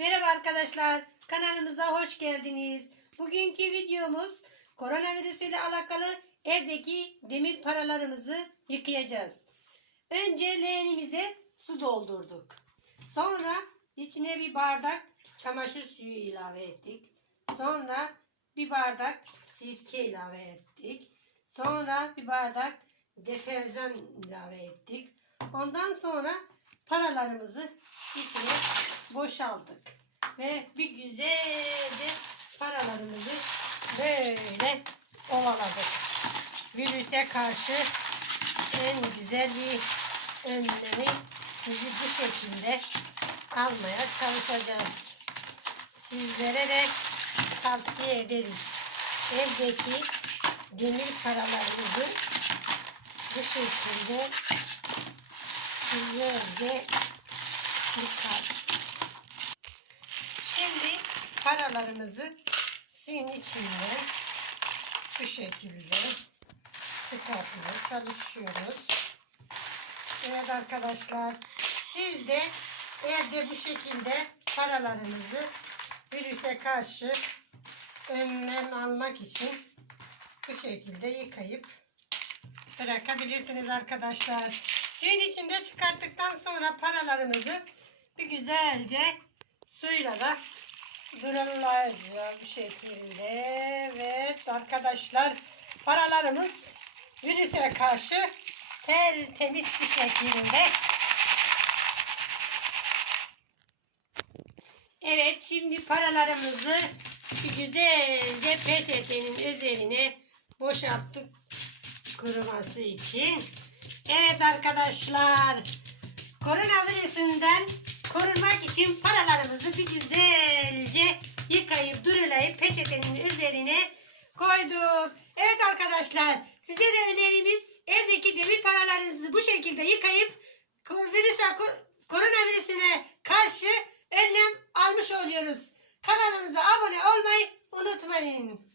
Merhaba arkadaşlar, kanalımıza hoş geldiniz. Bugünkü videomuz koronavirüs ile alakalı evdeki demir paralarımızı yıkayacağız. Önce leğenimize su doldurduk. Sonra içine bir bardak çamaşır suyu ilave ettik. Sonra bir bardak sirke ilave ettik. Sonra bir bardak deterjan ilave ettik. Ondan sonra paralarımızı içine boşalttık. Ve bir güzelce paralarımızı böyle ovaladık. Virüse karşı en güzel bir önlemi bizi bu şekilde almaya çalışacağız. Sizlere de tavsiye ederiz. Evdeki demir paralarımızı bu şekilde güzelce yıkar. Şimdi paralarımızı suyun içinde bu şekilde çıkartmaya çalışıyoruz. Evet arkadaşlar siz de evde bu şekilde paralarınızı virüse karşı önlem almak için bu şekilde yıkayıp bırakabilirsiniz arkadaşlar. Suyun içinde çıkarttıktan sonra paralarımızı bir güzelce suyla da durulayacağız bu şekilde. Evet arkadaşlar paralarımız virüse karşı tertemiz bir şekilde. Evet şimdi paralarımızı güzelce peçetenin üzerine boşalttık kuruması için. Evet arkadaşlar koronavirüsünden korunmak için paralarımızı bir durulayıp peçetenin üzerine koyduk. Evet arkadaşlar size de önerimiz evdeki demir paralarınızı bu şekilde yıkayıp virüse, koronavirüsüne karşı önlem almış oluyoruz. Kanalımıza abone olmayı unutmayın.